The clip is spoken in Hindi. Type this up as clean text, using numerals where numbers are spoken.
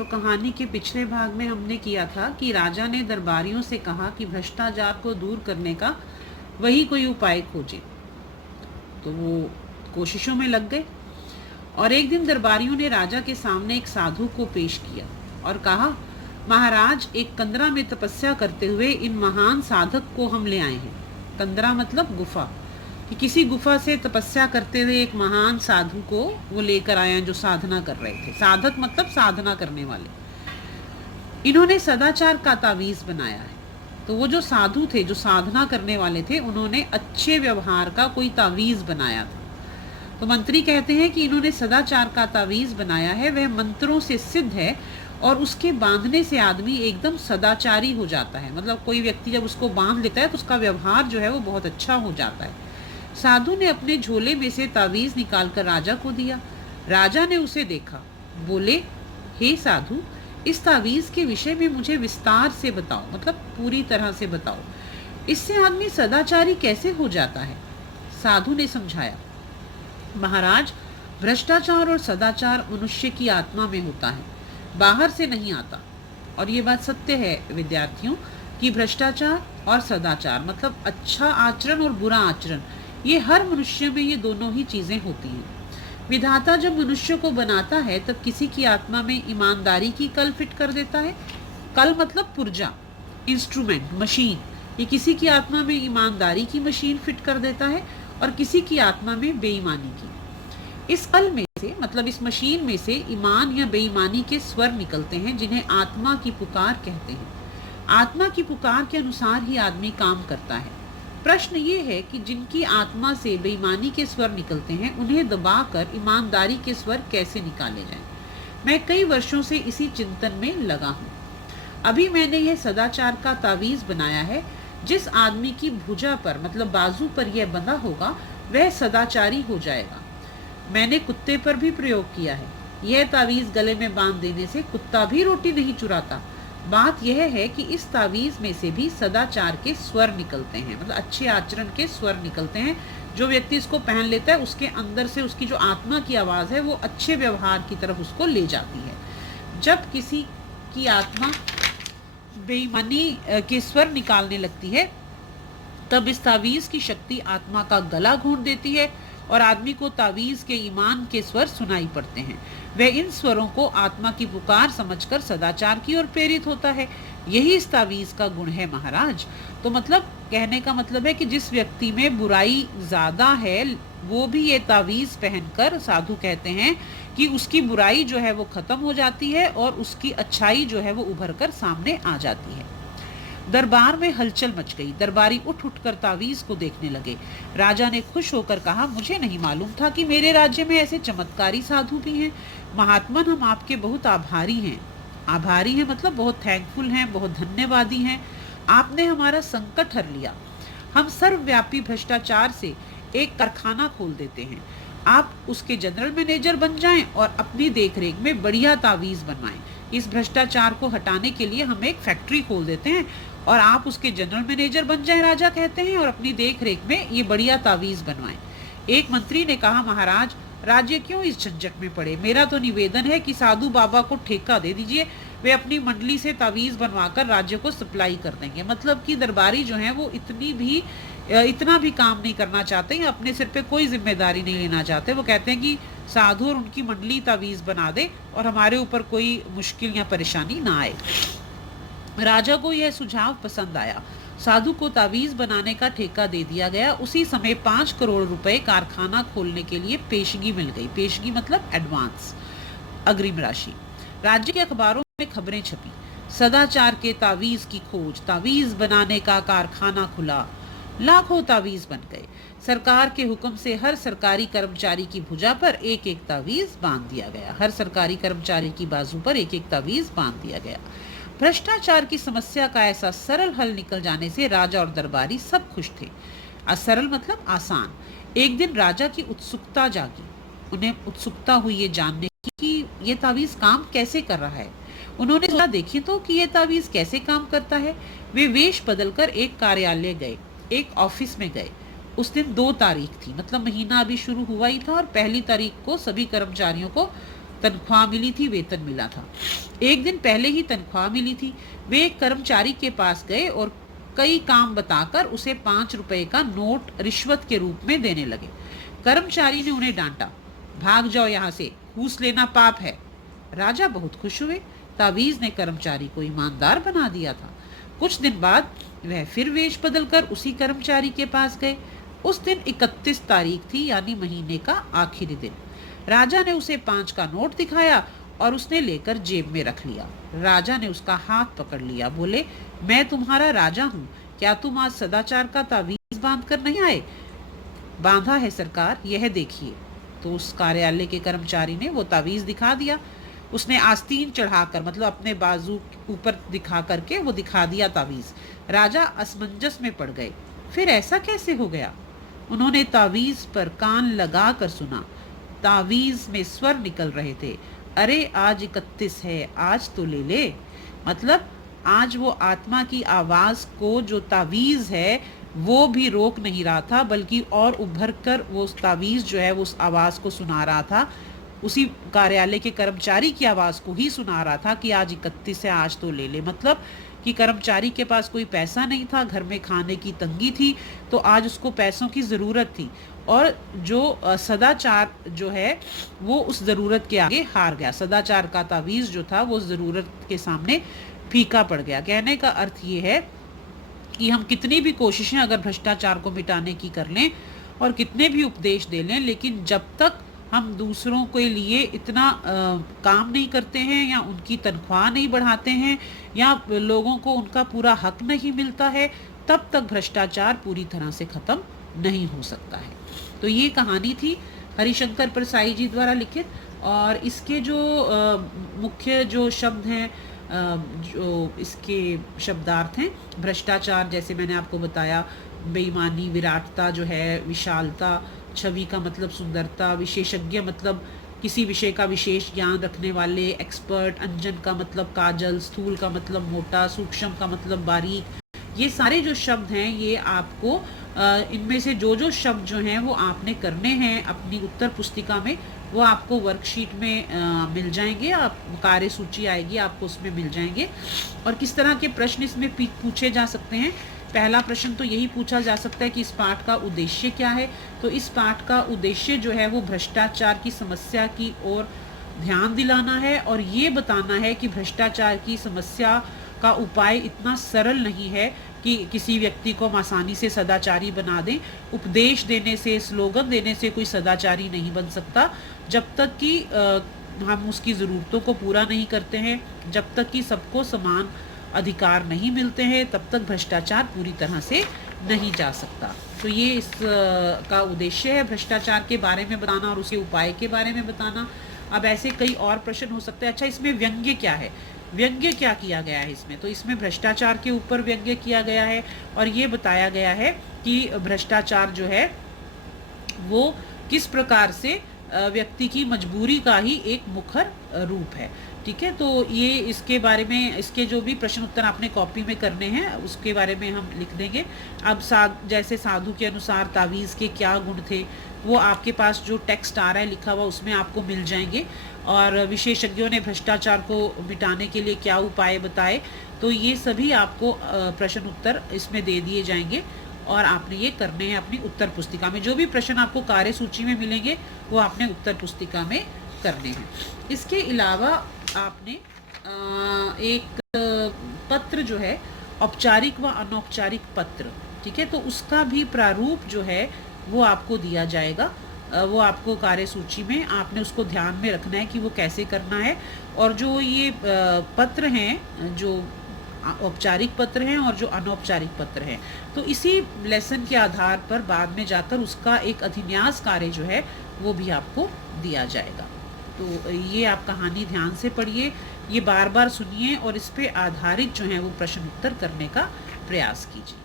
तो कहानी के पिछले भाग में हमने किया था कि राजा ने दरबारियों से कहा कि भ्रष्टाचार को दूर करने का वही कोई उपाय खोजे। तो वो कोशिशों में लग गए और एक दिन दरबारियों ने राजा के सामने एक साधु को पेश किया और कहा, महाराज, एक कंदरा में तपस्या करते हुए इन महान साधक को हम ले आए हैं। कंदरा मतलब गुफा, कि किसी गुफा से तपस्या करते हुए एक महान साधु को वो लेकर आए हैं जो साधना कर रहे थे। साधक मतलब साधना करने वाले। इन्होंने सदाचार का तावीज बनाया है। तो वो जो साधु थे, जो साधना करने वाले थे, उन्होंने अच्छे व्यवहार का कोई तावीज बनाया था। तो मंत्री कहते हैं कि इन्होंने सदाचार का तावीज बनाया है, वह मंत्रों से सिद्ध है और उसके बांधने से आदमी एकदम सदाचारी हो जाता है। मतलब कोई व्यक्ति जब उसको बांध लेता है तो उसका व्यवहार जो है वो बहुत अच्छा हो जाता है। साधु ने अपने झोले में से तावीज निकालकर राजा को दिया। राजा ने उसे देखा, बोले, हे साधु, इस तावीज के विषय में मुझे विस्तार से बताओ, मतलब पूरी तरह से बताओ। इससे आदमी सदाचारी कैसे हो जाता है? साधु ने समझाया, महाराज, भ्रष्टाचार और सदाचार मनुष्य की आत्मा में होता है, बाहर से नहीं आता। और ये बात सत्य है विद्यार्थियों कि भ्रष्टाचार और सदाचार मतलब अच्छा आचरण और बुरा आचरण, ये हर मनुष्य में ये दोनों ही चीजें होती हैं। विधाता जब मनुष्य को बनाता है तब किसी की आत्मा में ईमानदारी की कल फिट कर देता है। कल मतलब पुर्जा, इंस्ट्रूमेंट, मशीन। ये किसी की आत्मा में ईमानदारी की मशीन फिट कर देता है और किसी की आत्मा में बेईमानी की। इस कल में से मतलब इस मशीन में से ईमान या बेईमानी के स्वर निकलते हैं जिन्हें आत्मा की पुकार कहते हैं। आत्मा की पुकार के अनुसार ही आदमी काम करता है। प्रश्न ये है कि जिनकी आत्मा से बेईमानी के स्वर निकलते हैं उन्हें दबाकर ईमानदारी के स्वर कैसे निकाले जाएं। मैं कई वर्षों से इसी चिंतन में लगा हूँ। अभी मैंने यह सदाचार का तावीज बनाया है। जिस आदमी की भुजा पर मतलब बाजू पर यह बंधा होगा वह सदाचारी हो जाएगा। मैंने कुत्ते पर भी प्रयोग किया है। यह तावीज गले में बांध देने से कुत्ता भी रोटी नहीं चुराता। बात यह है कि इस तावीज में से भी सदाचार के स्वर निकलते हैं, मतलब अच्छे आचरण के स्वर निकलते हैं। जो व्यक्ति इसको पहन लेता है उसके अंदर से उसकी जो आत्मा की आवाज़ है वो अच्छे व्यवहार की तरफ उसको ले जाती है। जब किसी की आत्मा बेईमानी के स्वर निकालने लगती है तब इस तावीज की शक्ति आत्मा का गला घोंट देती है और आदमी को तावीज के ईमान के स्वर सुनाई पड़ते हैं। वह इन स्वरों को आत्मा की पुकार समझकर सदाचार की ओर प्रेरित होता है। यही इस तावीज का गुण है महाराज। तो मतलब कहने का मतलब है कि जिस व्यक्ति में बुराई ज्यादा है वो भी ये तावीज पहनकर, साधु कहते हैं कि उसकी बुराई जो है वो खत्म हो जाती है और उसकी अच्छाई जो है वो उभर कर सामने आ जाती है। दरबार में हलचल मच गई। दरबारी उठ उठकर तावीज को देखने लगे। राजा ने खुश होकर कहा, मुझे नहीं मालूम था कि मेरे राज्य में ऐसे चमत्कारी साधु भी हैं। महात्मन, हम आपके बहुत आभारी हैं। आभारी हैं मतलब बहुत थैंकफुल हैं, बहुत धन्यवादी हैं। आपने हमारा संकट हर लिया। हम सर्वव्यापी भ्रष्टाचार से एक कारखाना खोल देते हैं। आप उसके जनरल मैनेजर बन जाएं और अपनी देखरेख में बढ़िया तावीज बनवाएं। इस भ्रष्टाचार को हटाने के लिए हम एक फैक्ट्री खोल देते हैं और आप उसके जनरल मैनेजर बन जाएं, राजा कहते हैं, और अपनी देख रेख में ये बढ़िया तावीज बनवाएं। एक मंत्री ने कहा, महाराज, राज्य क्यों इस झंझट में पड़े? मेरा तो निवेदन है कि साधु बाबा को ठेका दे दीजिए, वे अपनी मंडली से तावीज बनवाकर राज्य को सप्लाई कर देंगे। मतलब कि दरबारी जो हैं वो इतना भी काम नहीं करना चाहते, अपने सिर पे कोई जिम्मेदारी नहीं लेना चाहते। वो कहते हैं कि साधु और उनकी मंडली तावीज बना दे और हमारे ऊपर कोई मुश्किल या परेशानी ना आए। राजा को यह सुझाव पसंद आया। साधु को तावीज बनाने का ठेका दे दिया गया। उसी समय 5 करोड़ रुपए कारखाना खोलने के लिए पेशगी मिल गई। पेशगी मतलब एडवांस, अग्रिम राशि। राज्य के अखबारों में खबरें छपी, सदाचार के तावीज की खोज, तावीज बनाने का कारखाना खुला। लाखों तावीज बन गए। सरकार के हुक्म से हर सरकारी कर्मचारी की भुजा पर एक एक तावीज बांध दिया गया। हर सरकारी कर्मचारी की बाजू पर एक एक तावीज बांध दिया गया। भ्रष्टाचार की समस्या का ऐसा सरल हल निकल जाने से राजा और दरबारी सब खुश थे। सरल मतलब आसान। एक दिन राजा की उत्सुकता जागी। उन्हें उत्सुकता हुई ये जानने की कि ये तावीज काम कैसे कर रहा है। उन्होंने सोचा, देखिए तो कि ये तावीज कैसे काम करता है। वे वेश बदलकर एक कार्यालय गए, एक ऑफिस में गए। उस दिन 2 तारीख थी, मतलब महीना अभी शुरू हुआ ही था और 1 तारीख को सभी कर्मचारियों को तनख्वाह मिली थी, वेतन मिला था। एक दिन पहले ही तनख्वाह मिली थी। वे एक कर्मचारी के पास गए और कई काम बताकर उसे 5 रुपए का नोट रिश्वत के रूप में देने लगे। कर्मचारी ने उन्हें डांटा, भाग जाओ यहाँ से, घूस लेना पाप है। राजा बहुत खुश हुए। तावीज ने कर्मचारी को ईमानदार बना दिया था। कुछ दिन बाद वह फिर वेश बदलकर उसी कर्मचारी के पास गए। उस दिन 31 तारीख थी, यानी महीने का आखिरी दिन। राजा ने उसे 5 का नोट दिखाया और उसने लेकर जेब में रख लिया। राजा ने उसका हाथ पकड़ लिया, बोले, मैं तुम्हारा राजा हूँ, क्या तुम आज सदाचार का तावीज बांध कर नहीं आए? बांधा है सरकार, यह देखिए। तो उस कार्यालय के कर्मचारी ने वो तावीज दिखा दिया। उसने आस्तीन चढ़ाकर, मतलब अपने बाजू ऊपर दिखा करके वो दिखा दिया तावीज। राजा असमंजस में पड़ गए, फिर ऐसा कैसे हो गया? उन्होंने तावीज पर कान लगा कर सुना। तावीज में स्वर निकल रहे थे, अरे आज 31 है, आज तो ले ले। मतलब आज वो आत्मा की आवाज को जो तावीज है वो भी रोक नहीं रहा था, बल्कि और उभर कर वो उस तावीज जो है वो उस आवाज को सुना रहा था। उसी कार्यालय के कर्मचारी की आवाज को ही सुना रहा था कि आज 31 है, आज तो ले ले। मतलब कि कर्मचारी के पास कोई पैसा नहीं था, घर में खाने की तंगी थी, तो आज उसको पैसों की ज़रूरत थी। और जो सदाचार जो है वो उस ज़रूरत के आगे हार गया। सदाचार का तावीज़ जो था वो ज़रूरत के सामने फीका पड़ गया। कहने का अर्थ ये है कि हम कितनी भी कोशिशें अगर भ्रष्टाचार को मिटाने की कर लें और कितने भी उपदेश दे लें, लेकिन जब तक हम दूसरों के लिए इतना काम नहीं करते हैं या उनकी तनख्वाह नहीं बढ़ाते हैं या लोगों को उनका पूरा हक नहीं मिलता है, तब तक भ्रष्टाचार पूरी तरह से ख़त्म नहीं हो सकता है। तो ये कहानी थी हरिशंकर परसाई जी द्वारा लिखित। और इसके जो मुख्य जो शब्द हैं, जो इसके शब्दार्थ हैं, भ्रष्टाचार जैसे मैंने आपको बताया, बेईमानी, विराटता जो है, विशालता, छवि का मतलब सुंदरता, विशेषज्ञ मतलब किसी विषय का विशेष ज्ञान रखने वाले, एक्सपर्ट, अंजन का मतलब काजल, स्थूल का मतलब मोटा, सूक्ष्म का मतलब बारीक। ये सारे जो शब्द हैं ये आपको इनमें से जो शब्द जो हैं वो आपने करने हैं अपनी उत्तर पुस्तिका में, वो आपको वर्कशीट में मिल जाएंगे। आप कार्य सूची आएगी, आपको उसमें मिल जाएंगे। और किस तरह के प्रश्न इसमें पूछे जा सकते हैं? पहला प्रश्न तो यही पूछा जा सकता है कि इस पाठ का उद्देश्य क्या है। तो इस पाठ का उद्देश्य जो है वो भ्रष्टाचार की समस्या की ओर ध्यान दिलाना है और ये बताना है कि भ्रष्टाचार की समस्या का उपाय इतना सरल नहीं है कि किसी व्यक्ति को हम आसानी से सदाचारी बना दें। उपदेश देने से, स्लोगन देने से कोई सदाचारी नहीं बन सकता। जब तक कि हम उसकी ज़रूरतों को पूरा नहीं करते हैं, जब तक कि सबको समान अधिकार नहीं मिलते हैं, तब तक भ्रष्टाचार पूरी तरह से नहीं जा सकता। तो ये इस का उद्देश्य है, भ्रष्टाचार के बारे में बताना और उसके उपाय के बारे में बताना। अब ऐसे कई और प्रश्न हो सकते हैं, अच्छा इसमें व्यंग्य क्या है, व्यंग्य क्या किया गया है इसमें? तो इसमें भ्रष्टाचार के ऊपर व्यंग्य किया गया है और ये बताया गया है कि भ्रष्टाचार जो है वो किस प्रकार से व्यक्ति की मजबूरी का ही एक मुखर रूप है। ठीक है, तो ये इसके बारे में, इसके जो भी प्रश्न उत्तर आपने कॉपी में करने हैं उसके बारे में हम लिख देंगे। अब जैसे साधु के अनुसार तावीज़ के क्या गुण थे वो आपके पास जो टेक्स्ट आ रहा है लिखा हुआ उसमें आपको मिल जाएंगे। और विशेषज्ञों ने भ्रष्टाचार को मिटाने के लिए क्या उपाय बताए, तो ये सभी आपको प्रश्न उत्तर इसमें दे दिए जाएंगे और आपने ये करने हैं अपनी उत्तर पुस्तिका में। जो भी प्रश्न आपको कार्य सूची में मिलेंगे वो आपने उत्तर पुस्तिका में करने हैं। इसके अलावा आपने एक पत्र जो है, औपचारिक व अनौपचारिक पत्र, ठीक है, तो उसका भी प्रारूप जो है वो आपको दिया जाएगा। वो आपको कार्य सूची में आपने उसको ध्यान में रखना है कि वो कैसे करना है। और जो ये पत्र हैं, जो औपचारिक पत्र हैं और जो अनौपचारिक पत्र हैं, तो इसी लेसन के आधार पर बाद में जाकर उसका एक अधिन्यास कार्य जो है वो भी आपको दिया जाएगा। तो ये आप कहानी ध्यान से पढ़िए, ये बार बार सुनिए और इस पे आधारित जो है वो प्रश्न उत्तर करने का प्रयास कीजिए।